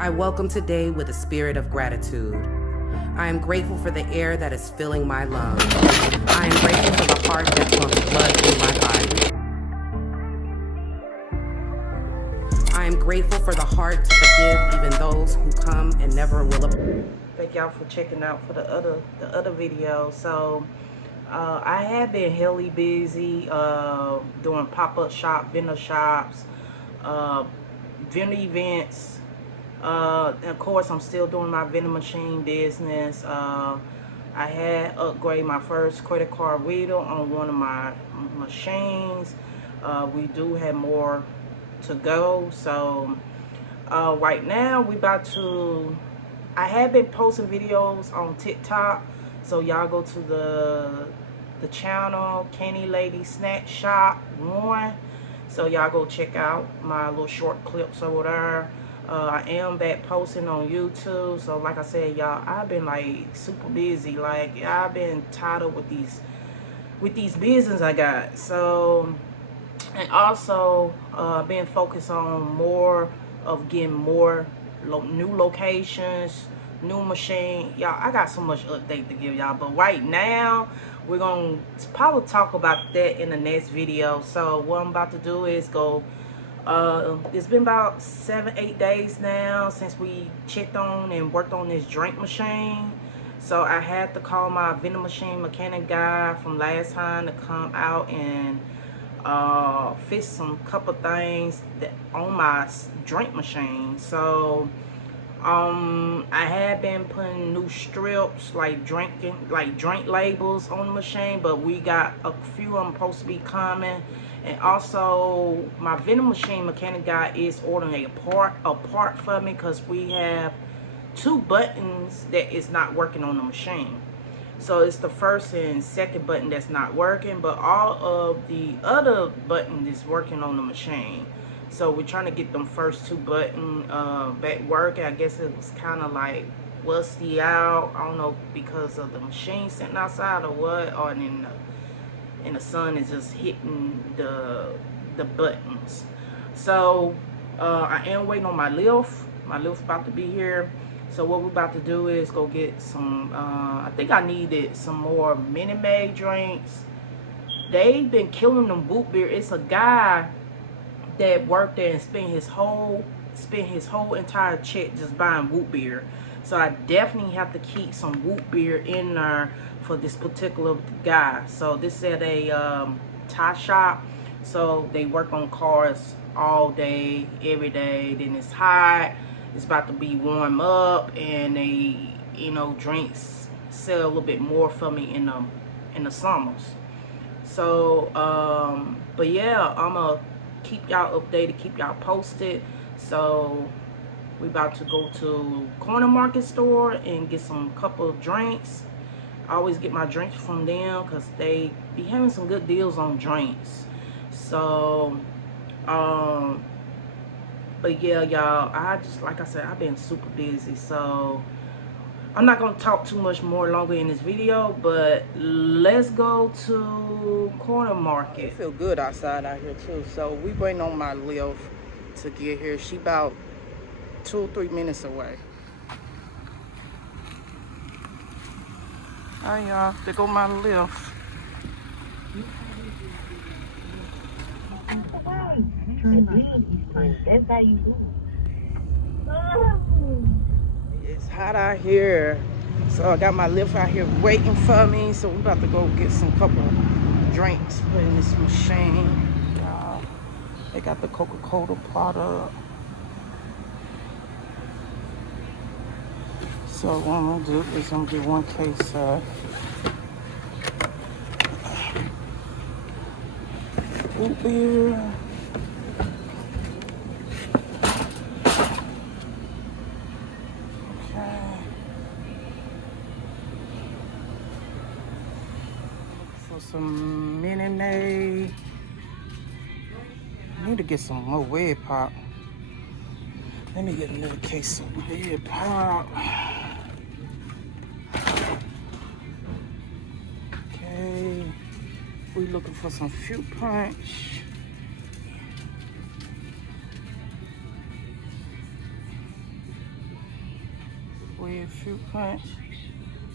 I welcome today with a spirit of gratitude. I am grateful for the air that is filling my lungs. I am grateful for the heart that pumps blood through my body. I am grateful for the heart to forgive even those who come and never will. Thank y'all for checking out for the other video. So I have been hella busy doing pop-up shop, vendor shops, vendor events. And of course, I'm still doing my vending machine business. I had upgraded my first credit card reader on one of my machines. We do have more to go. So right now we about to, I have been posting videos on TikTok, so y'all go to the channel Candy Lady Snack Shop 1, so y'all go check out my little short clips over there. I am back posting on YouTube. So like I said, y'all, I've been like super busy. Like I've been tied up with these business I got. So, and also been focused on more of getting more new locations, new machine. Y'all, I got so much update to give y'all, but right now we're gonna probably talk about that in the next video. So what I'm about to do is go, it's been about 7-8 days now since we checked on and worked on this drink machine. So I had to call my vending machine mechanic guy from last time to come out and fix some couple things that on my drink machine. So I had been putting new strips like drink labels on the machine, but we got a few of them supposed to be coming. And also my vending machine mechanic guy is ordering a part for me, because we have 2 buttons that is not working on the machine. So it's the first and second button that's not working, but all of the other button is working on the machine. So we're trying to get them first 2 buttons back working. I guess it was kind of like rusty out. I don't know, because of the machine sitting outside or what, or in the sun is just hitting the buttons. So I am waiting on my lift. My lift's about to be here. So what we're about to do is go get some, I think I needed some more Minute Maid drinks. They've been killing them boot beer. It's a guy that worked there and spent his whole entire check just buying whoop beer. So I definitely have to keep some whoop beer in there for this particular guy. So this is at a tie shop, so they work on cars all day, every day. Then it's hot, it's about to be warm up, and they, you know, drinks sell a little bit more for me in the summers. So but yeah, I'm gonna keep y'all updated, keep y'all posted. So we about to go to corner market store and get some couple of drinks. I always get my drinks from them because they be having some good deals on drinks. So but yeah, y'all, I just, like I said, I've been super busy, so I'm not gonna talk too much more longer in this video, but let's go to corner market. It feel good outside out here too. So we waiting on my lift to get here. She about 2 or 3 minutes away. Alright, y'all, there go my lift. It's hot out here, so I got my lift out here waiting for me. So we about to go get some couple of drinks, put in this machine. They got the Coca-Cola product. So what I'm gonna do is I'm gonna get 1 case of root beer. Some Minute Maid. I need to get some more Red Pop. Let me get another case of Red Pop. Okay, we looking for some fruit punch. with fruit punch.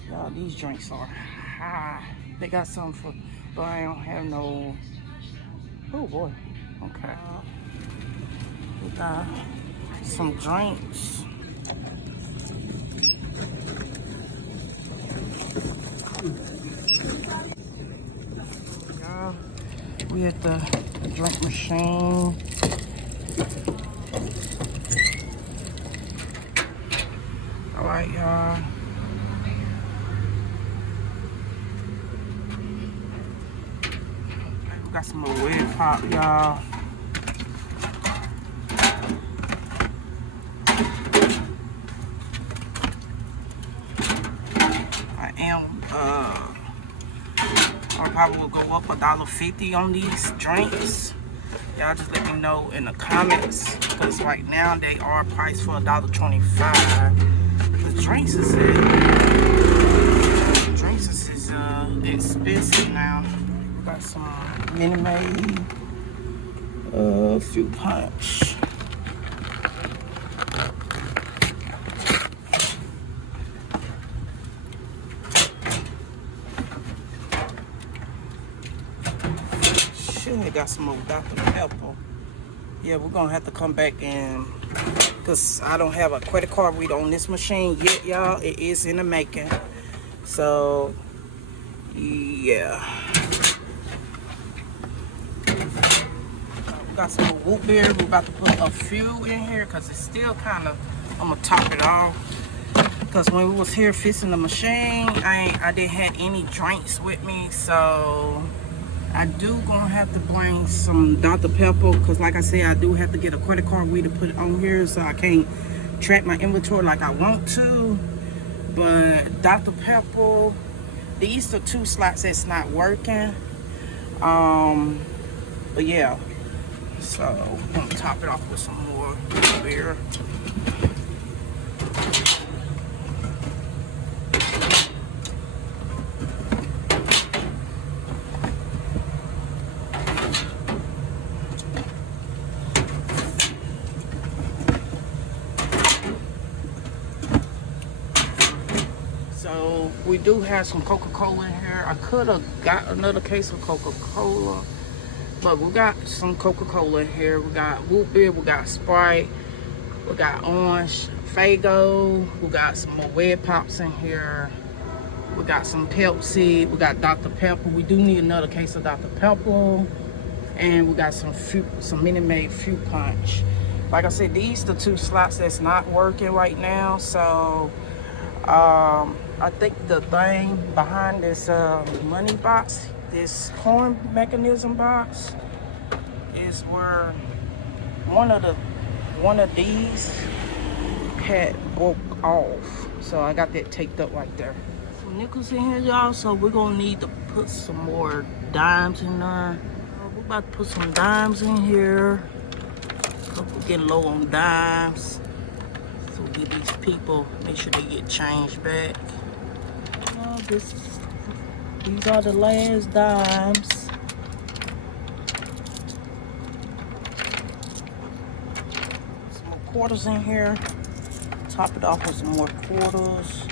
Y'all, these drinks are high. They got some for, but I don't have no. Oh boy. Okay. We got some drinks. Y'all, we at the drink machine. All right, y'all. Got some little weird pop, y'all. I probably will go up $1.50 on these drinks. Y'all just let me know in the comments, because right now they are priced for $1.25. The drinks is expensive now. Got some Minute Maid fruit punch. Shouid got some more Dr. Pepper. Yeah, we're gonna have to come back and, because I don't have a credit card reader on this machine yet, y'all. It is in the making. So yeah, we got some root beer. We're about to put a few in here because it's still kind of, I'm gonna top it off, because when we was here fixing the machine, I didn't have any drinks with me, so I do gonna have to bring some Dr. Pepper, because like I said, I do have to get a credit card reader to put it on here, so I can't track my inventory like I want to. But Dr. Pepper, these are 2 slots that's not working. But yeah, so I'm gonna top it off with some more beer. So we do have some Coca-Cola in here. I could have got another case of Coca-Cola, but we got some Coca-Cola in here. We got root beer, we got Sprite, we got orange, Faygo, we got some more red pops in here. We got some Pepsi, we got Dr. Pepper. We do need another case of Dr. Pepper. And we got some Minute Maid fruit punch. Like I said, these are the 2 slots that's not working right now. So I think the thing behind this money box, this coin mechanism box, is where one of these had broke off. So I got that taped up right there. Some nickels in here, y'all. So we're gonna need to put some more dimes in there. We're about to put some dimes in here. We're getting low on dimes. So get these people, make sure they get changed back. These are the last dimes. Some more quarters in here. Top it off with some more quarters.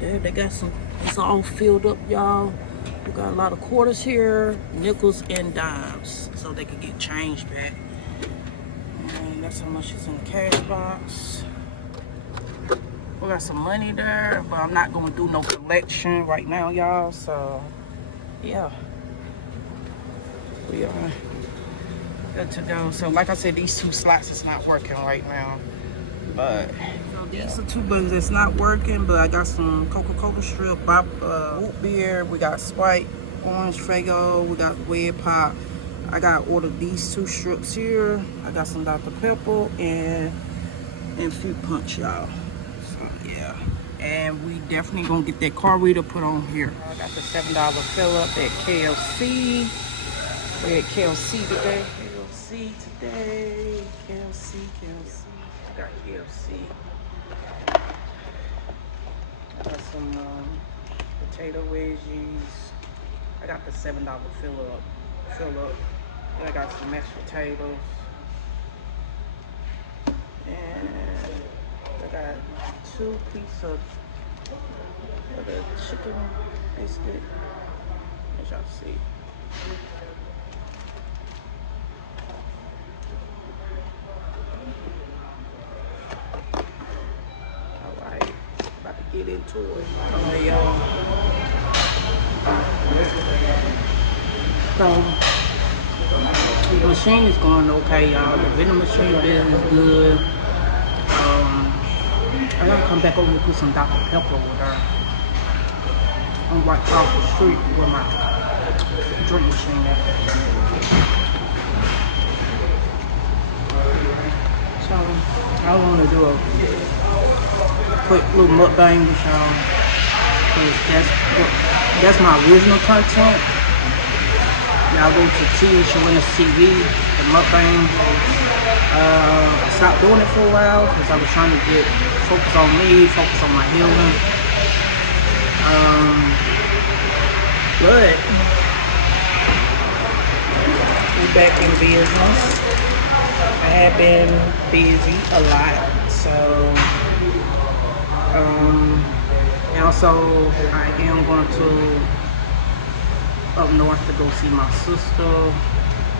There, they got some, it's all filled up, y'all. We got a lot of quarters here, nickels and dimes, so they can get changed back. And that's how much is in the cash box. We got some money there, but I'm not gonna do no collection right now, y'all. So yeah, we are good to go. So like I said, these 2 slots is not working right now, but so these are 2 buttons that's not working. But I got some Coca-Cola strip, root beer, we got Sprite, orange, Faygo, we got red pop. I got ordered these 2 strips here. I got some Dr. Pepper and fruit punch, y'all. So yeah, and we definitely gonna get that card reader put on here. I got the $7 fill up at KFC. We're at KFC today. KFC. I got KFC. I got some potato wedges. I got the $7 fill up. And I got some mashed potatoes. And 2-piece of the chicken biscuit, as y'all see. Alright, about to get into it. Alright, y'all. So, the machine is going okay, y'all. The vending machine business is good. I gotta come back over and put some Dr. Pepper over there. I'm right across the street where my drink machine at. So, I want to do a quick little mukbang with y'all. Because that's my original content. Y'all go to Shouid TV, the mukbang. I stopped doing it for a while because I was trying to get focus on me, focus on my healing. But we're back in business. I have been busy a lot, so and also I am going to up north to go see my sister.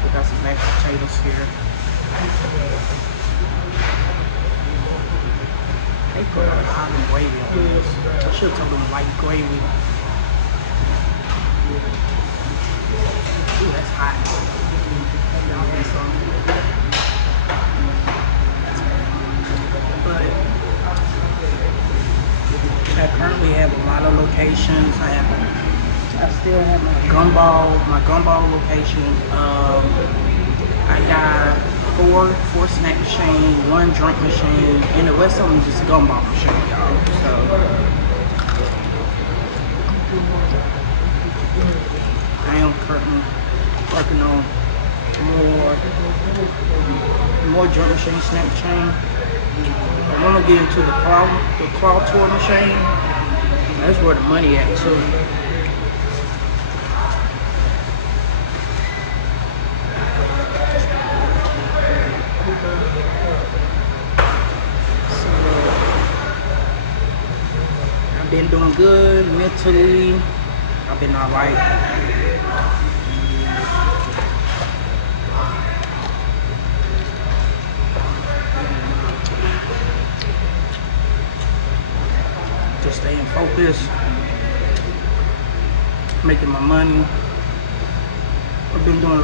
We got some mashed potatoes here. They put a lot of gravy on this. I should have told them white gravy. Ooh, that's hot. Y'all had some. But I currently have a lot of locations. I still have my gumball location. I got four snack machine, 1 drink machine, and the rest of them just gumball machine, y'all. So I am currently working on more drink machine, snack machine. I want to get into the claw tour machine. That's where the money at too. I've been doing good mentally. I've been alright. Just staying focused, making my money. I've been doing a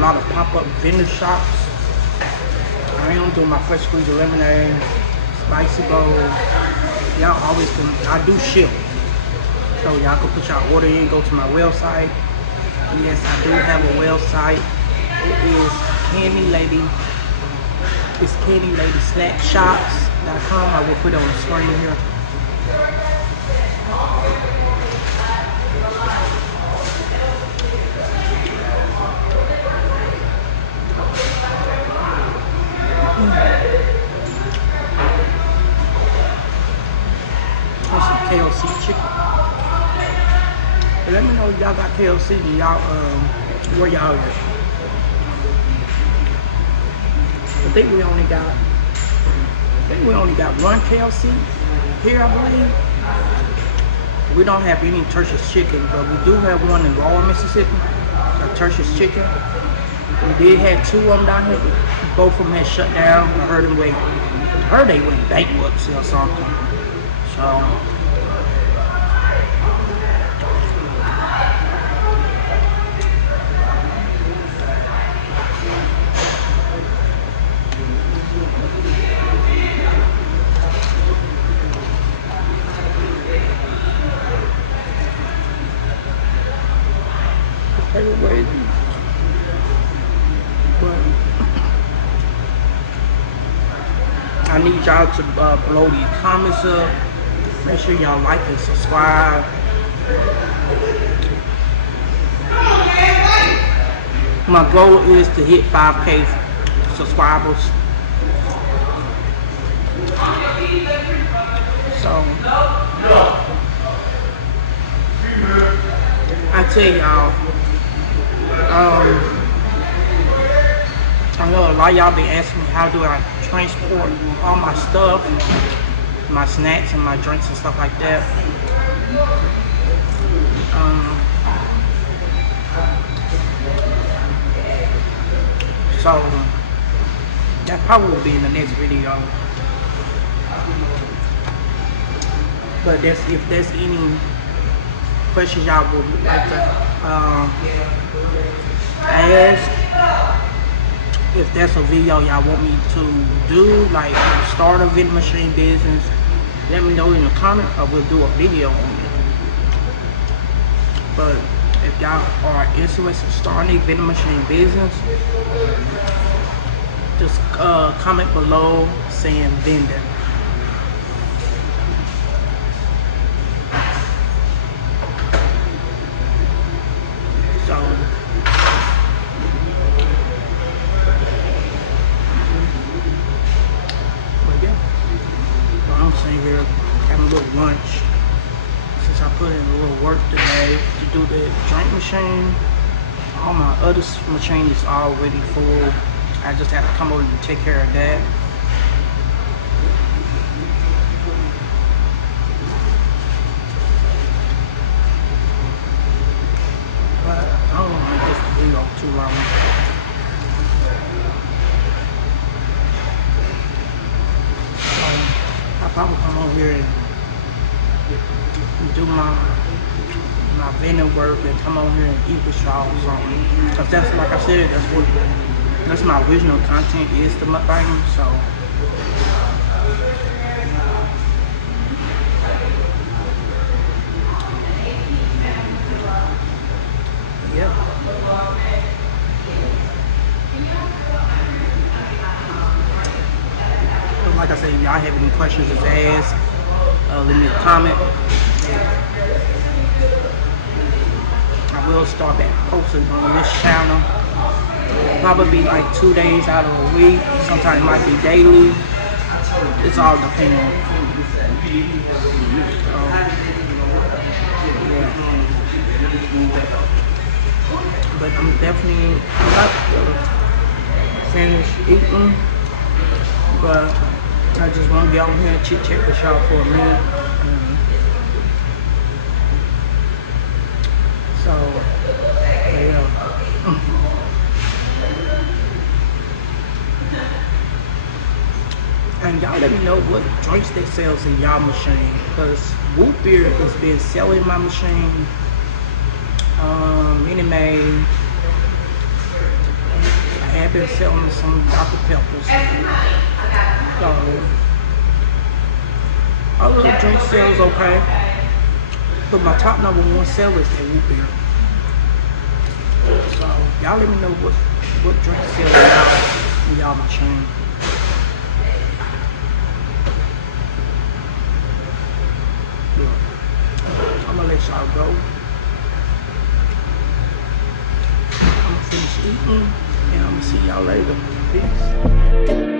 lot of pop-up vendor shops. I am doing my fresh squeeze of lemonade, spicy bowl. Y'all always can, I do ship. So y'all can put y'all order in, go to my website. Yes, I do have a website. It is Candy Lady. It's Candy Lady Snack Shops.com. I will put it on the screen here. Some KLC chicken. But let me know if y'all got KLC and y'all where y'all at. I think we only got 1 KLC here, I believe. We don't have any Turkish chicken, but we do have one in Laurel, Mississippi. A Turkish chicken. We did have 2 of them down here, but both of them had shut down. I heard they went bankruptcy or something. So anyway, but I need y'all to blow these comments up. Make sure y'all like and subscribe. My goal is to hit 5K subscribers. So I tell y'all, I know a lot of y'all been asking me how do I transport all my stuff, my snacks and my drinks and stuff like that. So that probably will be in the next video. But if there's any questions y'all would like to ask, if there's a video y'all want me to do, like start a vending machine business, let me know in the comment, or we'll do a video on it. But if y'all are interested in starting a vending machine business, just comment below saying vending. So but yeah, well, I'm sitting here having a little lunch since I put in a little work today to do the drink machine. All my other machine is already full. I just have to come over and take care of that. But I don't want to make this video too long. So I'll probably come over here and do my vending work and come over here and eat with y'all or something. Because that's, like I said, that's my original content, is the mukbang. So yeah. But like I said, if y'all have any questions to ask, leave me a comment. I will start back posting on this channel. Probably be like 2 days out of a week. Sometimes it might be daily. It's all depending. Yeah. But I'm definitely not finished eating. But I just want to be on here and chit chat with y'all for a minute. So yeah. And y'all let me know what drinks they sell in y'all machine, because Root Beer has been selling my machine. Minute Maid, I have been selling some Dr. Peppers. So all of the drink sales okay, but my top number one seller is the Root Beer. So y'all let me know what drink sell in y'all machine. I'm gonna let y'all go. I'm gonna finish eating and I'm gonna see y'all later. Peace.